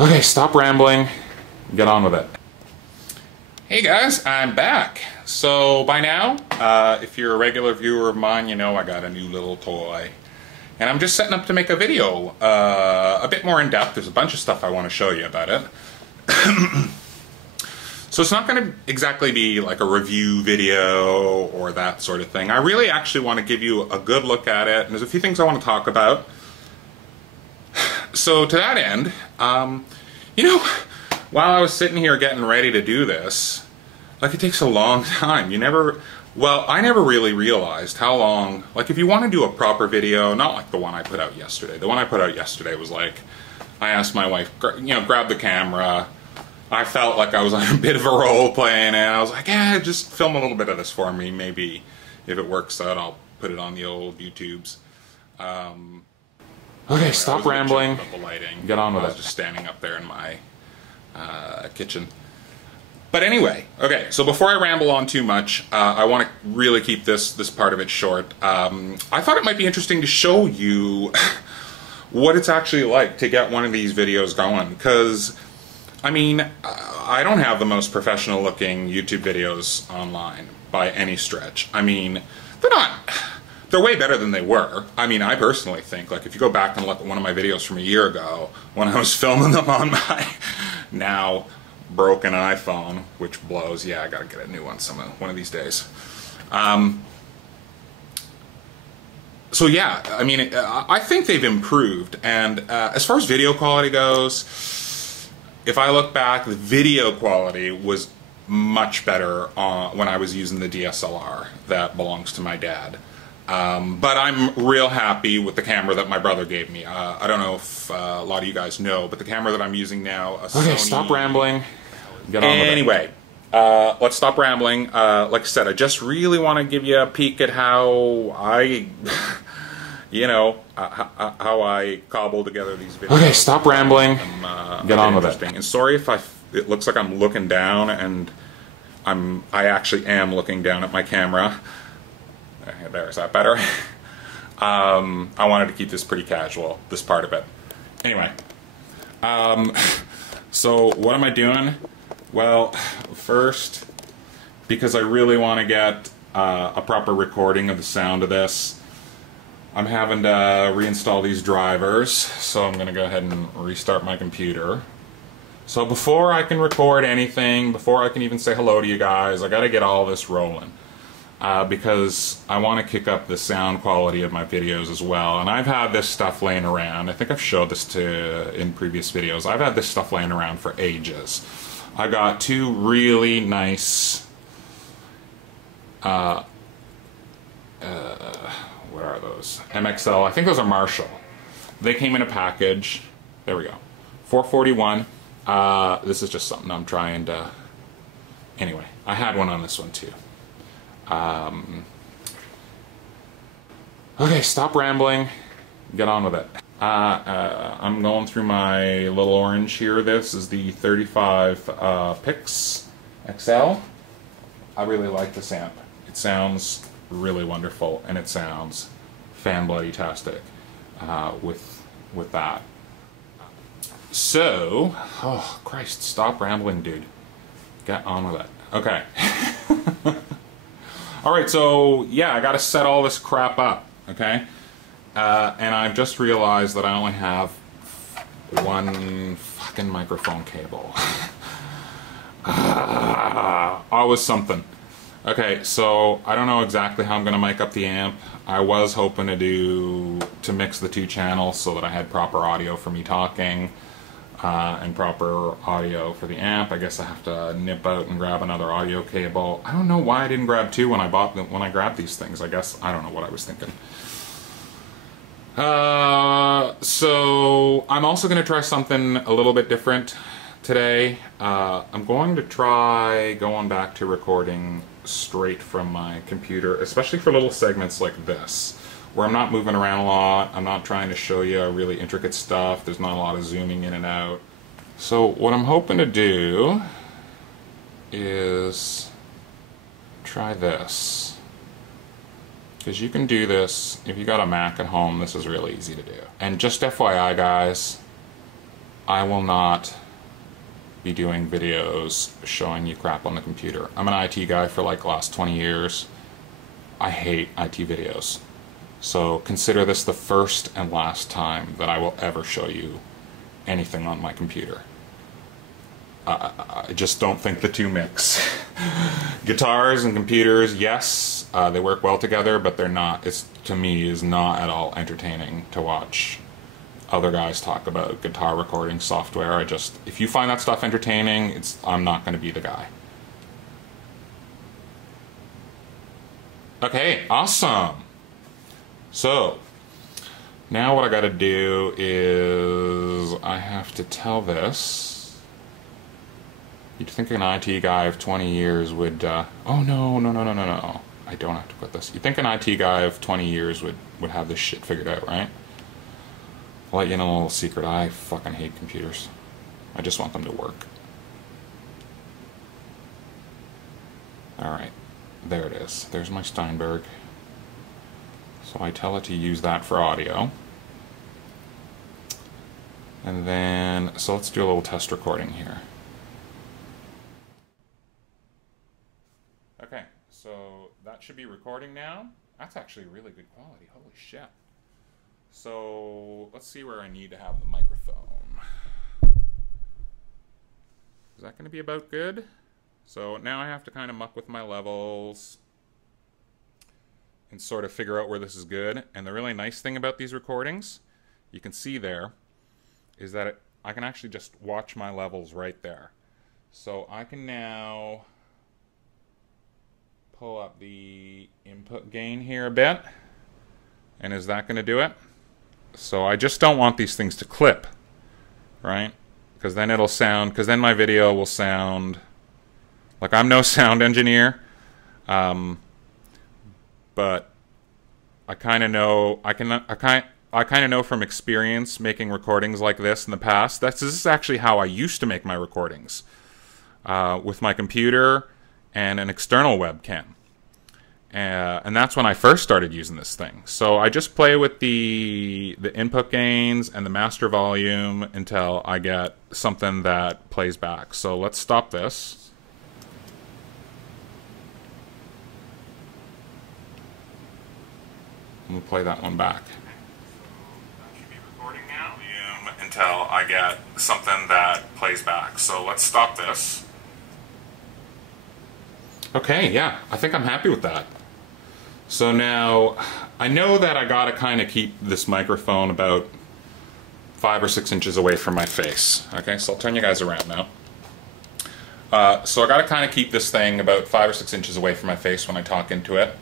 Okay, stop rambling. Get on with it. Hey guys, I'm back. So by now, if you're a regular viewer of mine, you know I got a new little toy. And I'm just setting up to make a video a bit more in depth. There's a bunch of stuff I want to show you about it. So it's not going to exactly be like a review video or that sort of thing. I really actually want to give you a good look at it, and there's a few things I want to talk about. So to that end, you know, while I was sitting here getting ready to do this, like it takes a long time. I never really realized how long, like if you want to do a proper video, not like the one I put out yesterday. The one I put out yesterday was like, I asked my wife, grab the camera. I felt like I was on a bit of a role playing, and I was like, just film a little bit of this for me. Maybe if it works out, I'll put it on the old YouTubes. Okay, stop rambling. The lighting. Get on with I was it. just standing up there in my kitchen. But anyway, okay, so before I ramble on too much, I want to really keep this part of it short. I thought it might be interesting to show you what it's actually like to get one of these videos going, because I mean, I don't have the most professional looking YouTube videos online by any stretch. I mean, they're way better than they were. I mean, I personally think, like, if you go back and look at one of my videos from a year ago, when I was filming them on my now broken iPhone, which blows, yeah, I gotta get a new one one of these days. So yeah, I mean, I think they've improved, and as far as video quality goes, if I look back, the video quality was much better when I was using the DSLR that belongs to my dad. But I'm real happy with the camera that my brother gave me. I don't know if a lot of you guys know, but the camera that I'm using now, a Okay, Sony... stop rambling. Get on with it. Anyway, let's stop rambling. Like I said, I just really want to give you a peek at how I... you know, how I cobble together these videos. Okay, stop rambling. Get on with it. And sorry if it looks like I'm looking down, and I actually am looking down at my camera. There, is that better? I wanted to keep this pretty casual, this part of it. Anyway, so what am I doing? Well, first, because I really want to get a proper recording of the sound of this, I'm having to reinstall these drivers, so I'm going to go ahead and restart my computer. So before I can record anything, before I can even say hello to you guys, I got to get all this rolling. Because I want to kick up the sound quality of my videos as well. And I've had this stuff laying around. I think I've showed this in previous videos. I've had this stuff laying around for ages. I got two really nice... what are those? MXL. I think those are Marshall. They came in a package. There we go. $441. This is just something I'm trying to... Anyway, I had one on this one too. Okay, stop rambling. Get on with it. I'm going through my little orange here. This is the 35 Pix XL. I really like this amp. It sounds really wonderful, and it sounds fan-bloody-tastic with that. So, oh Christ, stop rambling, dude. Get on with it. Okay. Alright, so yeah, I gotta set all this crap up, okay? And I've just realized that I only have one fucking microphone cable. Always something. Okay, so I don't know exactly how I'm gonna mic up the amp. I was hoping to mix the two channels so that I had proper audio for me talking, and proper audio for the amp. I guess I have to nip out and grab another audio cable. I don't know why I didn't grab two when I grabbed these things. I guess I don't know what I was thinking. So I'm also going to try something a little bit different today. I'm going to try going back to recording straight from my computer, especially for little segments like this, where I'm not moving around a lot. I'm not trying to show you really intricate stuff. There's not a lot of zooming in and out. So what I'm hoping to do is try this. Because you can do this, if you got a Mac at home, this is really easy to do. And just FYI guys, I will not be doing videos showing you crap on the computer. I'm an IT guy for like the last 20 years. I hate IT videos. So consider this the first and last time that I will ever show you anything on my computer. I just don't think the two mix. Guitars and computers, yes, they work well together, but they're not, to me, is not at all entertaining to watch other guys talk about guitar recording software. If you find that stuff entertaining, I'm not going to be the guy. Okay, awesome. So, now what I gotta do is I have to tell this. You'd think an IT guy of 20 years would, oh no, I don't have to put this. You'd think an IT guy of 20 years would have this shit figured out, right? I'll let you know a little secret. I fucking hate computers. I just want them to work. Alright, there it is. There's my Steinberg. So I tell it to use that for audio. And then, so let's do a little test recording here. Okay, so that should be recording now. That's actually really good quality, holy shit. So let's see where I need to have the microphone. Is that going to be about good? So now I have to kind of muck with my levels and sort of figure out where this is good. And the really nice thing about these recordings, you can see there, is that I can actually just watch my levels right there. So I can now pull up the input gain here a bit. And is that going to do it? So I just don't want these things to clip, right? Because then it'll sound, because then my video will sound like I'm no sound engineer, but I kind of know, I kind of know from experience making recordings like this in the past. This is actually how I used to make my recordings, with my computer and an external webcam. And that's when I first started using this thing. So I just play with the input gains and the master volume until I get something that plays back. So let's stop this. We'll play that one back. That should be recording now. Until I get something that plays back. So let's stop this. Okay, yeah, I think I'm happy with that. So now, I know that I gotta kind of keep this microphone about 5 or 6 inches away from my face. Okay, so I'll turn you guys around now. So I gotta kind of keep this thing about 5 or 6 inches away from my face when I talk into it,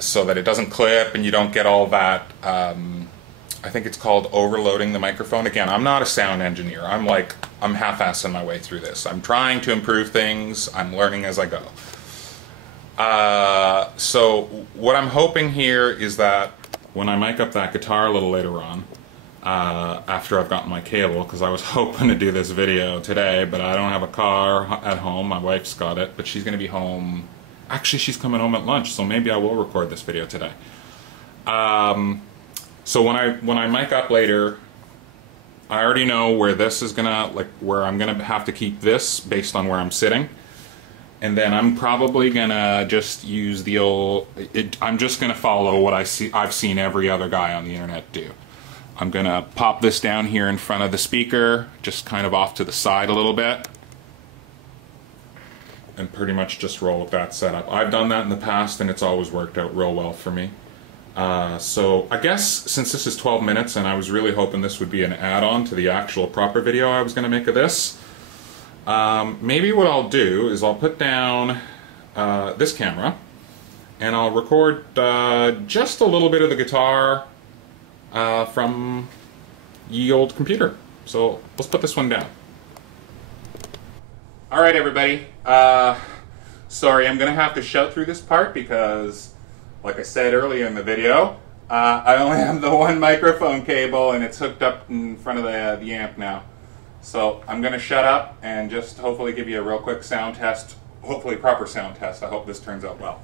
so that it doesn't clip and you don't get all that, I think it's called overloading the microphone. Again, I'm not a sound engineer. I'm half-assing my way through this. I'm trying to improve things. I'm learning as I go. So what I'm hoping here is that when I mic up that guitar a little later on, after I've gotten my cable, because I was hoping to do this video today, but I don't have a car at home. My wife's got it, but she's going to be home. Actually, she's coming home at lunch, so maybe I will record this video today. So when I mic up later, I already know where this is gonna, where I'm gonna have to keep this based on where I'm sitting. And then I'm probably gonna just use the old, I'm just gonna follow what I've seen every other guy on the internet do. I'm gonna pop this down here in front of the speaker, just kind of off to the side a little bit, and pretty much just roll with that setup. I've done that in the past and it's always worked out real well for me. So I guess since this is 12 minutes and I was really hoping this would be an add-on to the actual proper video I was gonna make of this, maybe what I'll do is I'll put down this camera and I'll record just a little bit of the guitar from ye old computer. So let's put this one down. Alright everybody, sorry, I'm gonna have to shout through this part because, like I said earlier in the video, I only have the one microphone cable and it's hooked up in front of the amp now. So I'm going to shut up and just hopefully give you a real quick sound test, hopefully proper sound test. I hope this turns out well.